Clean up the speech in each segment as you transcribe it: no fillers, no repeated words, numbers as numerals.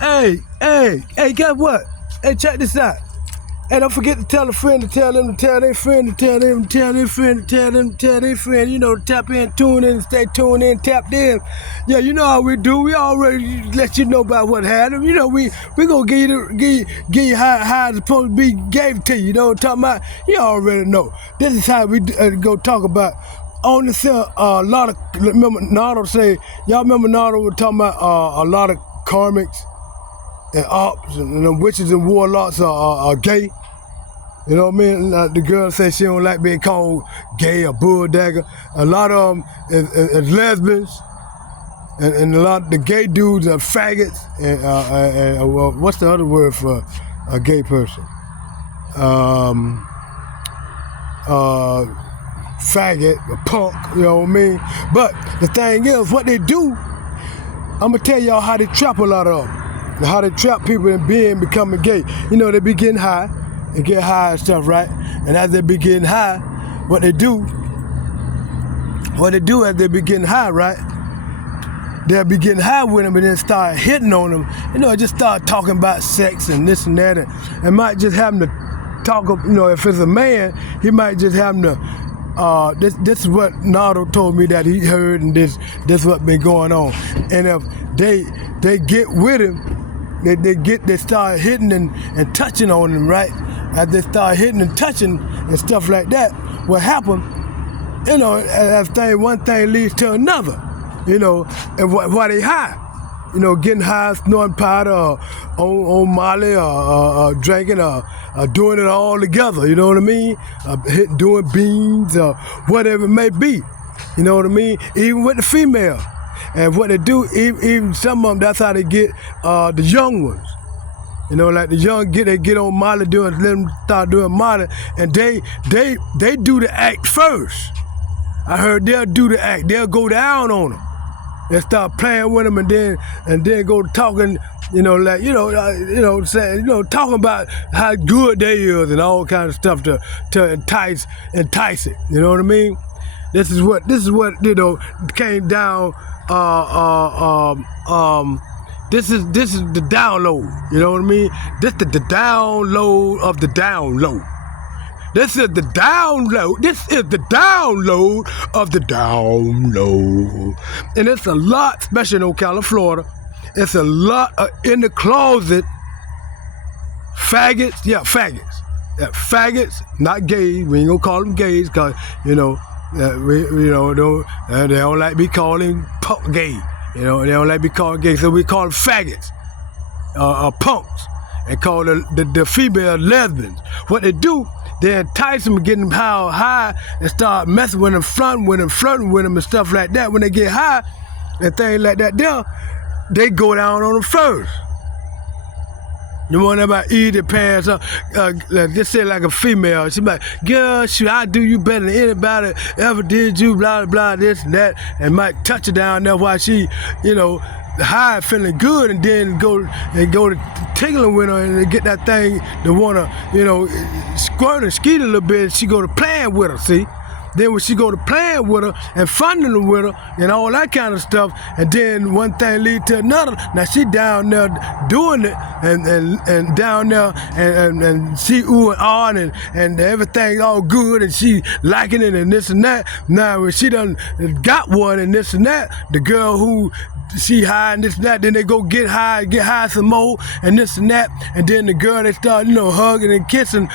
Hey, guess what? Hey, check this out. Hey, don't forget to tell a friend to tell them to tell their friend to tell them to tell their friend to tell them to tell their friend. You know, tap in, tune in, stay tuned in, tapped in. Yeah, you know how we do. We already let you know about what happened. You know, we gonna give you how it's supposed to be gave to you. You know what I'm talking about? You already know. This is how we go talk about. On the cell, a lot of, remember Nardo say, y'all remember Nardo was talking about a lot of karmics and ops and the witches and warlocks are gay. You know what I mean? Like the girl says she don't like being called gay or bulldagger. A lot of them is lesbians, and a lot of the gay dudes are faggots. And well, what's the other word for a gay person? Faggot, a punk. You know what I mean? But the thing is, what they do, I'm gonna tell y'all how they trap a lot of them. How they trap people in being becoming gay. You know, they be getting high and get high and stuff, right? And as they be getting high, what they do as they be getting high, right? They'll be getting high with them and then start hitting on them. You know, just start talking about sex and this and that, and might just have them to talk. You know, if it's a man, he might just have them to. This is what Nardo told me that he heard, and this what been going on. And if they get with him, they start hitting and touching on him, right? As they start hitting and touching and stuff like that, what happened, you know, as one thing leads to another, you know, and while they high, you know, getting high, snorting powder, or on Molly, or drinking, or doing it all together, you know what I mean? Doing beans, or whatever it may be, you know what I mean? Even with the female. And what they do, even some of them, that's how they get the young ones. You know, like the young they get on Molly, let them start doing Molly, and they do the act first. I heard they'll do the act. They'll go down on them. They start playing with them, and then go talking. You know, like saying, talking about how good they is and all kind of stuff to entice it. You know what I mean? This is what you know came down. This is the download. You know what I mean? This is the download of the download. This is the download. This is the download of the download. And it's a lot, especially in Ocala, Florida. It's a lot in the closet. Faggots, yeah, faggots. Yeah, faggots, not gays. We ain't gonna call them gays, cause they don't like be calling gay. You know, they don't like be called gay, so we call them faggots, punks, and call the female lesbians. What they do, they entice them, get them high, and start messing with them, flirting with them, and stuff like that. When they get high and things like that, they go down on them first. You want about eat their pants up, just say like a female. She like, girl, I do you better than anybody ever did you, blah, blah, this and that, and might touch her down there while she, you know, high, feeling good, and then go to tickling with her and get that thing to want to, you know, squirt and skeet a little bit, and she go to playing with her, see? Then when she go to playing with her and funding with her and all that kind of stuff, and then one thing lead to another. Now she down there doing it and down there and she ooh and ah and everything all good and she liking it and this and that. Now when she done got one and this and that, the girl who she high and this and that, then they go get high some more and this and that, and then the girl they start, you know, hugging and kissing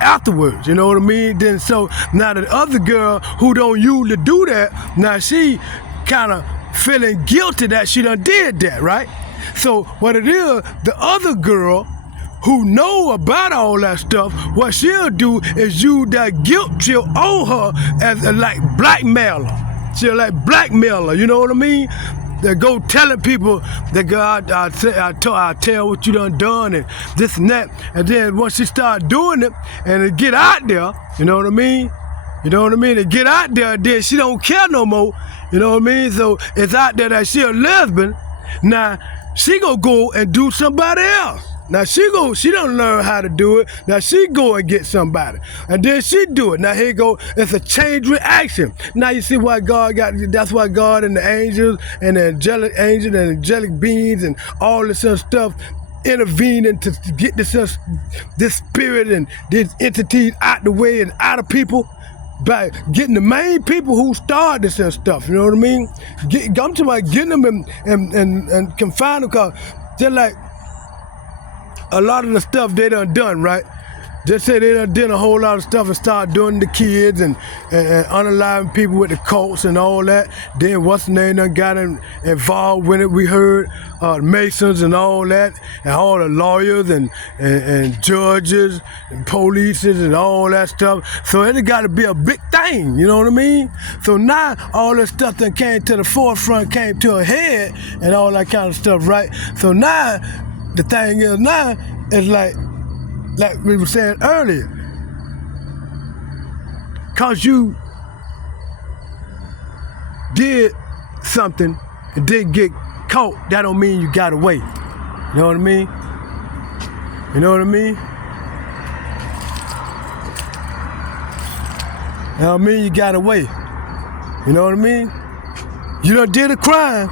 afterwards, you know what I mean? Then so now the other girl who don't usually do that, now she kind of feeling guilty that she done did that, right? So what it is, the other girl who know about all that stuff, what she'll do is use that guilt trip on her as like blackmailer. She'll like blackmailer, you know what I mean? They go telling people that God, I tell what you done and this and that, and then once she start doing it and it get out there, you know what I mean? You know what I mean? It get out there, and then she don't care no more. You know what I mean? So it's out there that she a lesbian. Now she gonna go and do somebody else. Now she don't learn how to do it. Now she go and get somebody. And then she do it. Now here you go, it's a chain reaction. Now you see why that's why God and the angels and the angelic angels and angelic beings and all this other stuff intervening to get this spirit and these entities out the way and out of people by getting the main people who started this and stuff, you know what I mean? I'm talking about getting them and confine them, because just like a lot of the stuff they done, right? Just say they done a whole lot of stuff and start doing the kids and unaliving people with the cults and all that. Then what's the name done got involved with it. We heard Masons and all that, and all the lawyers and judges and police and all that stuff. So it got to be a big thing, you know what I mean? So now all this stuff that came to the forefront, came to a head and all that kind of stuff, right? So now the thing is now, it's like we were saying earlier, cause you did something and didn't get caught, that don't mean you got away. You know what I mean? You know what I mean? That don't mean you got away. You know what I mean? You done did a crime.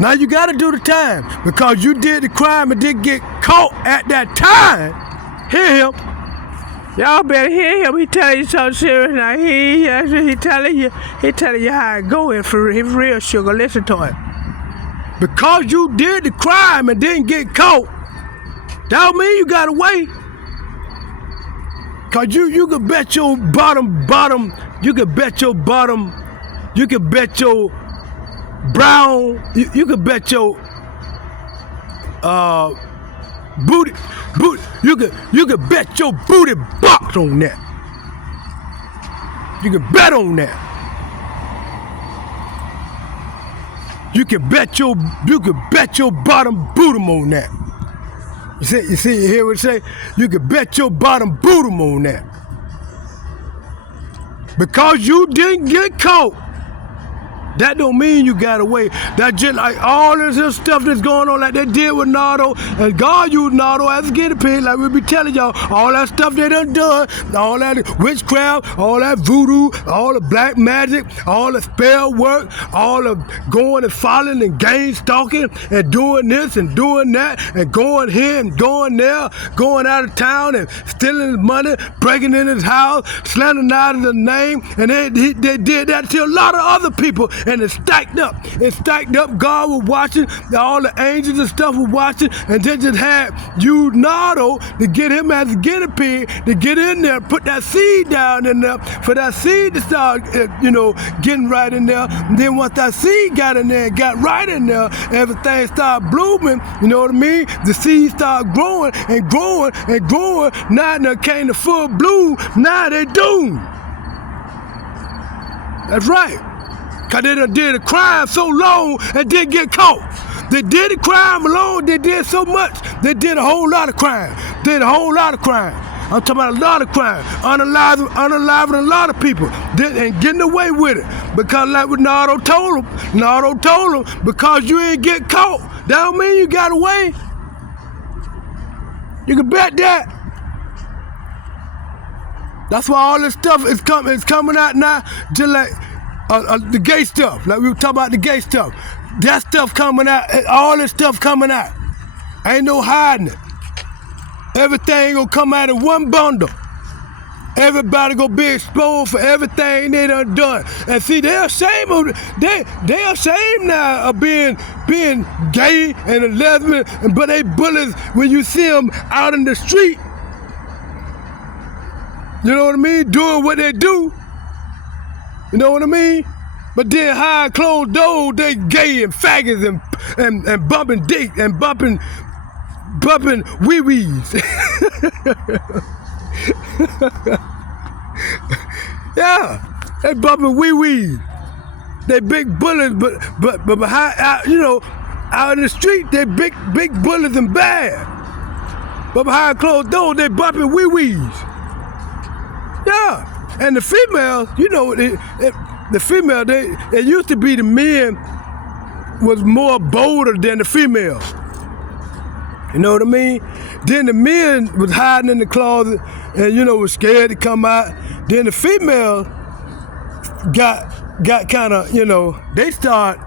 Now you gotta do the time, because you did the crime and didn't get caught at that time. Hear him. Y'all better hear him. He telling you something serious now. He telling you how it going for real, sugar. Listen to him. Because you did the crime and didn't get caught, that don't mean you got away. Cause you could bet your bottom, you could bet your bottom, you could bet your brown, you could bet your booty, you could bet your booty box on that. You can bet on that. You can bet your bottom bootom on that. You hear what I say? You can bet your bottom bootom on that. Because you didn't get caught, that don't mean you got away. That just like all this stuff that's going on, like they did with Nardo, and God used Nardo as a guinea pig, like we be telling y'all, all that stuff they done, all that witchcraft, all that voodoo, all the black magic, all the spell work, all the going and following and gang stalking and doing this and doing that and going here and going there, going out of town and stealing his money, breaking in his house, slandering his name, and they did that to a lot of other people. And it stacked up. God was watching. All the angels and stuff were watching. And they just had Nardo to get him as a guinea pig to get in there, put that seed down in there for that seed to start, getting right in there. And then once that seed got in there and got right in there, everything started blooming. You know what I mean? The seed started growing and growing and growing. Now they came to full bloom. Now they doomed. That's right. Because they done did a crime so long and didn't get caught. They did the crime alone, they did so much. They did a whole lot of crime. I'm talking about a lot of crime. Unaliving a lot of people and getting away with it. Because like what Nardo told him, because you ain't get caught, that don't mean you got away. You can bet that. That's why all this stuff is coming out now, just like the gay stuff, like we were talking about the gay stuff. That stuff coming out, all this stuff coming out. Ain't no hiding it. Everything gonna come out in one bundle. Everybody gonna be exposed for everything they done. And see, they're ashamed now of being gay and a lesbian, but they bullies when you see them out in the street. You know what I mean? Doing what they do. You know what I mean? But then behind closed doors, they gay and faggots and bumping dick and bumping wee-wees. Yeah, they bumping wee-wees. They big bullies, but behind out in the street, they big bullies and bad. But behind closed doors, they bumping wee-wees. Yeah. And the females, the female, they used to be the men was more bolder than the females. You know what I mean? Then the men was hiding in the closet and, was scared to come out. Then the female got kind of, they start,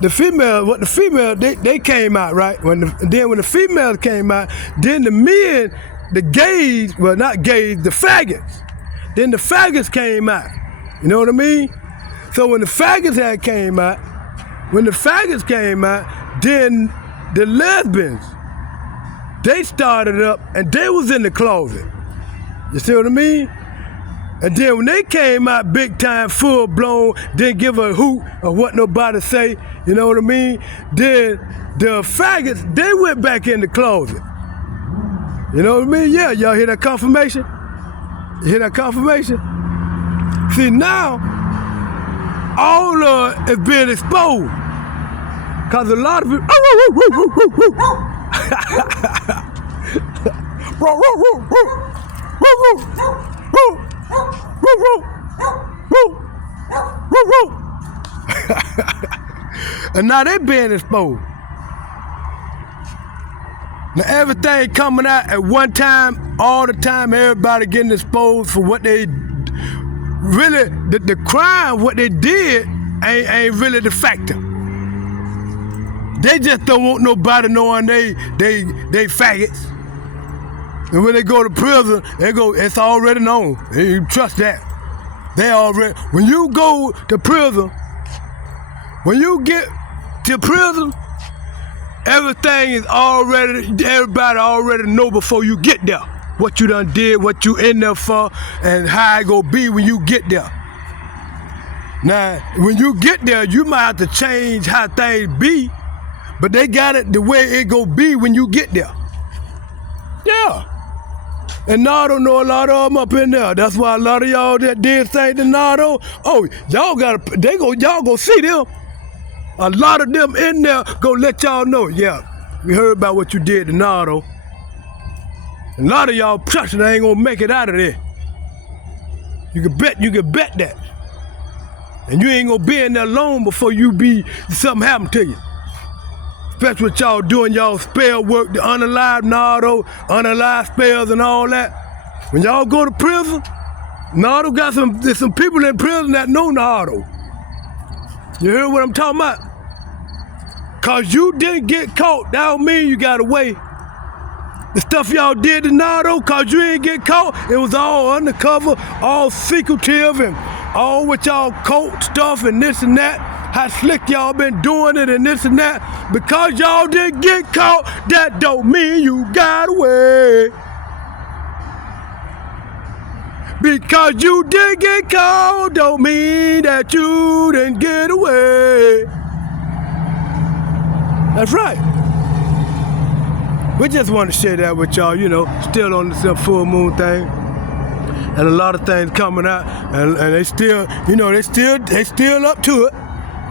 the female, they came out, right? When the females came out, then the men, the gays, well, not gays, the faggots. Then the faggots came out. You know what I mean? So when the faggots came out, then the lesbians, they started up and they was in the closet. You see what I mean? And then when they came out big time, full blown, didn't give a hoot or what nobody say, you know what I mean? Then the faggots, they went back in the closet. You know what I mean? Yeah, y'all hear that confirmation? You hear that confirmation? See, now, all of it is being exposed. Because a lot of people, and now they being exposed. Now everything coming out at one time, all the time, everybody getting exposed for what they really, the crime, what they did ain't really the factor. They just don't want nobody knowing they faggots. And when they go to prison, it's already known. You trust that. When you go to prison, when you get to prison, everybody already know before you get there what you done did, what you in there for, and how it gonna be when you get there. Now, when you get there, you might have to change how things be, but they got it the way it gonna be when you get there. Yeah. And Nardo know a lot of them up in there. That's why a lot of y'all that did say to Nardo, oh, y'all go see them. A lot of them in there go let y'all know, yeah, we heard about what you did to Nardo. A lot of y'all trusting ain't gonna make it out of there. You can bet that. And you ain't gonna be in there long before something happen to you. Especially what y'all doing, y'all spell work, the unalive Nardo, unalive spells and all that. When y'all go to prison, Nardo there's some people in prison that know Nardo. You hear what I'm talking about? Cause you didn't get caught, that don't mean you got away. The stuff y'all did to Nardo, cause you ain't get caught, it was all undercover, all secretive, and all with y'all cult stuff and this and that. How slick y'all been doing it and this and that. Because y'all didn't get caught, that don't mean you got away. Because you did get caught, don't mean that you didn't get away. That's right. We just want to share that with y'all, still on the full moon thing. And a lot of things coming out, and they still, they still up to it.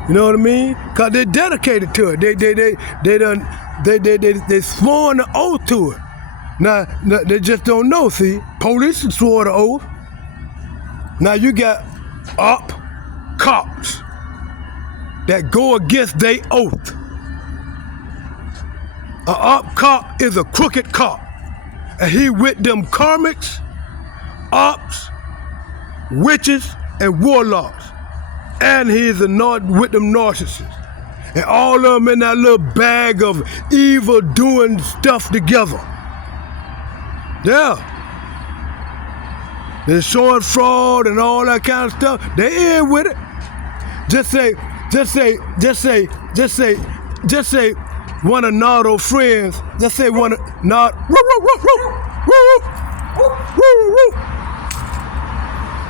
You know what I mean? Cause they're dedicated to it. They sworn the oath to it. Now they just don't know. See, police swore the oath. Now you got cops that go against their oath. A cop is a crooked cop, and he with them karmics, ops, witches, and warlocks. And he's annoyed with them narcissists. And all of them in that little bag of evil doing stuff together. Yeah. They're showing fraud and all that kind of stuff. They in with it. Just say one of Nardo's friends, just say one of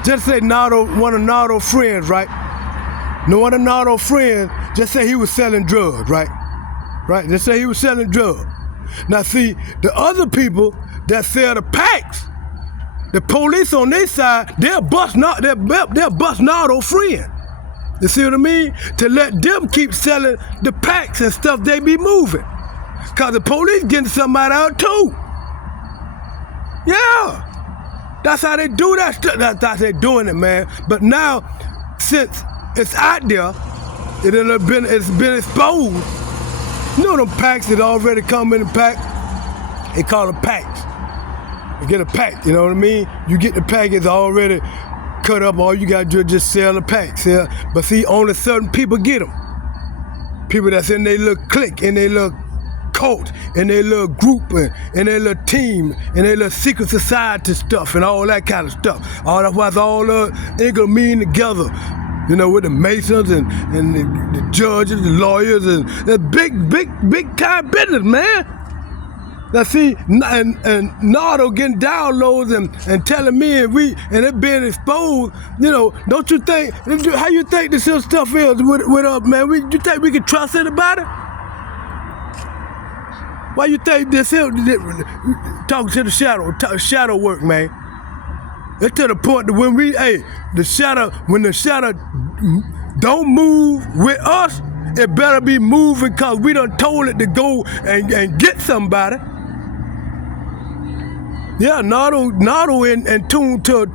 just say one of Nardo's friends, right? No, one of Nardo's friends, just say he was selling drugs, right? Right, just say he was selling drugs. Now see, the other people that sell the packs, the police on their side, they'll bust Nardo's friend. You see what I mean? To let them keep selling the packs and stuff they be moving. Cause the police getting somebody out too. Yeah. That's how they do that stuff. That's how they doing it, man. But now, since it's out there, it's been exposed. You know them packs that already come in a pack? They call them packs. You get a pack, you know what I mean? You get the pack, it's already cut up. All you gotta do is just sell the pack. But see, only certain people get them. People that's in their little clique, in their little cult, in their little group, in their little team, in their little secret society stuff and all that kind of stuff. All that's why it's all mean together. You know, with the Masons and the judges, the lawyers, and the big time business, man. Now see, and Nardo getting downloads and telling me and it being exposed, you know, don't you think, how you think this stuff is with us, man? You think we can trust anybody? Why you think this here, talking to the shadow work, man? It's to the point that when when the shadow don't move with us, it better be moving because we done told it to go and get somebody. Yeah, Nardo in tune to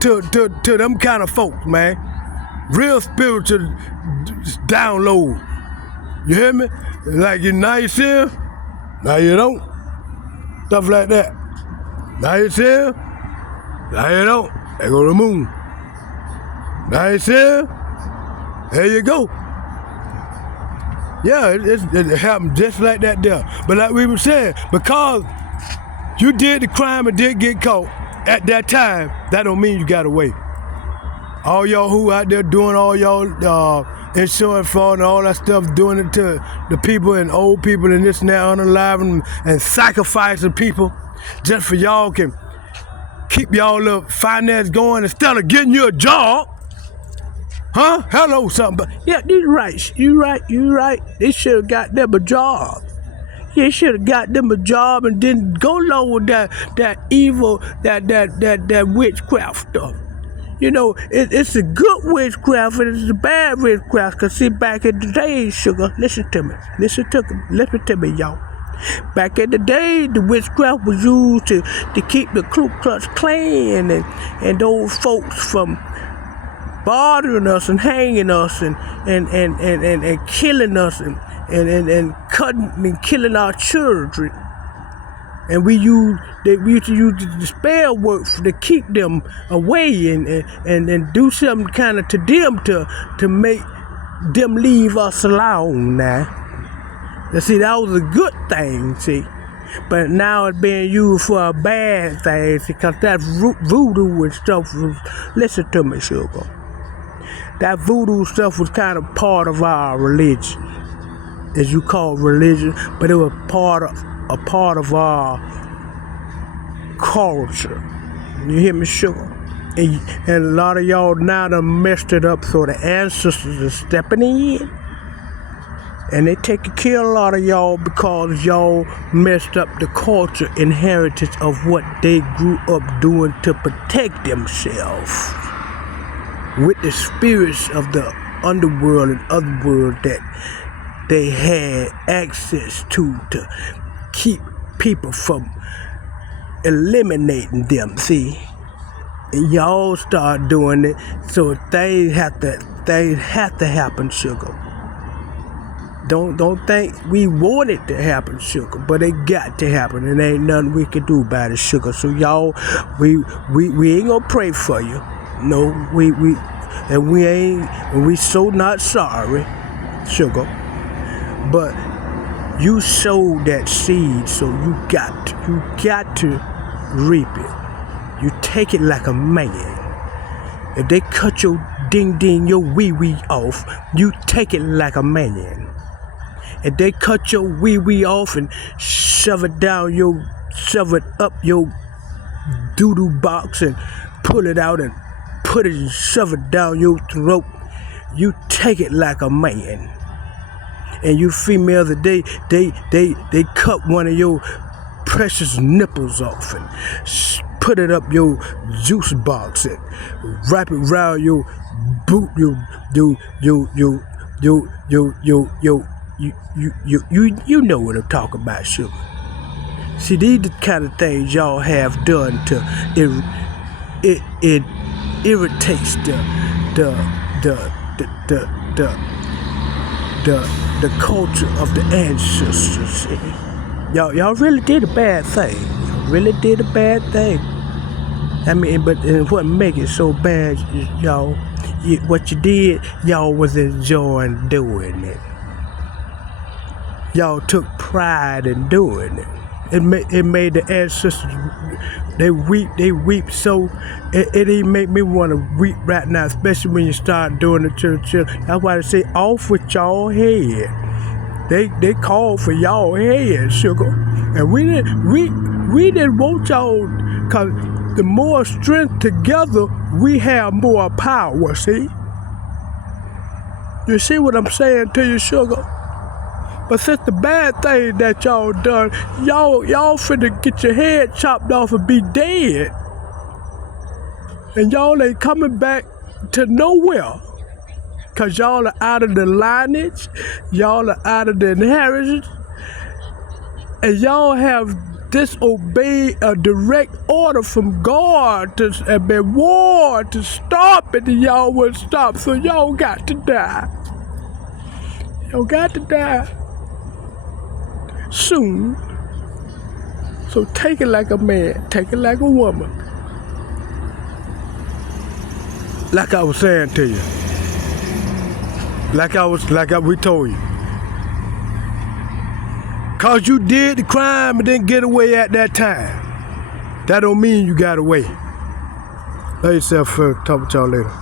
them kind of folks, man. Real spiritual download. You hear me? Like now you see him, now you don't. Stuff like that. Now you see him, now you don't. They go to the moon. Now you see him, there you go. Yeah, it happened just like that there. But like we were saying, because you did the crime and did get caught at that time, that don't mean you got away. All y'all who out there doing all y'all insurance fraud and all that stuff, doing it to the people and old people and this and that, unalive and sacrificing people just for y'all can keep y'all little finance going instead of getting you a job. Huh? Hello, something. But yeah, you right. They should have got them a job. They should have got them a job and didn't go along with that evil, that witchcraft stuff. You know, it's a good witchcraft and it's a bad witchcraft. Cause see, back in the day, sugar, listen to me, y'all. Back in the day, the witchcraft was used to keep the Ku Klux Klan and those folks from bothering us and hanging us and killing us and cutting and killing our children. And we used to use the spell work to keep them away and do something kind of to them to make them leave us alone now. You see, that was a good thing, see. But now it's being used for a bad thing because that voodoo and stuff was, listen to me, sugar. That voodoo stuff was kind of part of our religion, as you call religion, but it was a part of our culture. You hear me, sugar? And a lot of y'all now done messed it up, so the ancestors are stepping in. And they taking care of a lot of y'all because y'all messed up the culture inheritance of what they grew up doing to protect themselves with the spirits of the underworld and otherworld that they had access to keep people from eliminating them, see? And y'all start doing it, so things have to happen, sugar. Don't think we want it to happen, sugar, but it got to happen, and ain't nothing we can do about it, sugar. So y'all, we ain't gonna pray for you. No, we so not sorry, sugar. But you sowed that seed, so you got to reap it. You take it like a man. If they cut your your wee off, you take it like a man. If they cut your wee off and shove it up your doo-doo box and pull it out and put it and shove it down your throat, you take it like a man. And you females, they cut one of your precious nipples off and put it up your juice box and wrap it around your boot, you know what I'm talking about, sugar. See, these the kind of things y'all have done to it irritates the the culture of the ancestors. See? Y'all really did a bad thing. Y'all really did a bad thing. I mean, but what make it so bad, y'all, what you did, y'all was enjoying doing it. Y'all took pride in doing it. It made the ancestors, they weep so, it even make me want to weep right now, especially when you start doing it to the children. That's why they say, off with y'all head. They called for y'all head, sugar. And we didn't want y'all, cause the more strength together, we have more power, see? You see what I'm saying to you, sugar? But since the bad thing that y'all done, y'all finna get your head chopped off and be dead. And y'all ain't coming back to nowhere. Cause y'all are out of the lineage, y'all are out of the inheritance, and y'all have disobeyed a direct order from God and been warned to stop it, and y'all wouldn't stop, so y'all got to die. Y'all got to die soon. So take it like a man, take it like a woman. Like I was saying to you. Like we told you. Cause you did the crime and didn't get away at that time. That don't mean you got away. Love yourself, talk with y'all later.